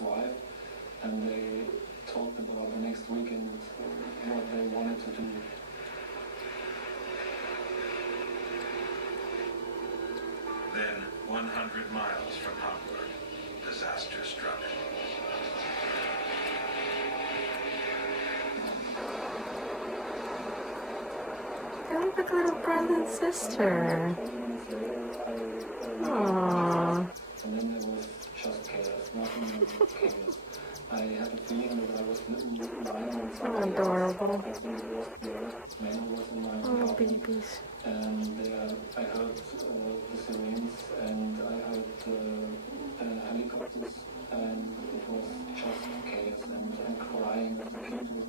wife, and they talked about the next weekend, what they wanted to do. Then, 100 miles from Hamburg, disaster struck. They look like little brother and sister. Aww. And then there was just chaos, nothing but chaos. I had a feeling that I was lying on something. Adorable. Oh, babies. And I heard the sirens, and I heard helicopters, and it was just chaos and crying of the people.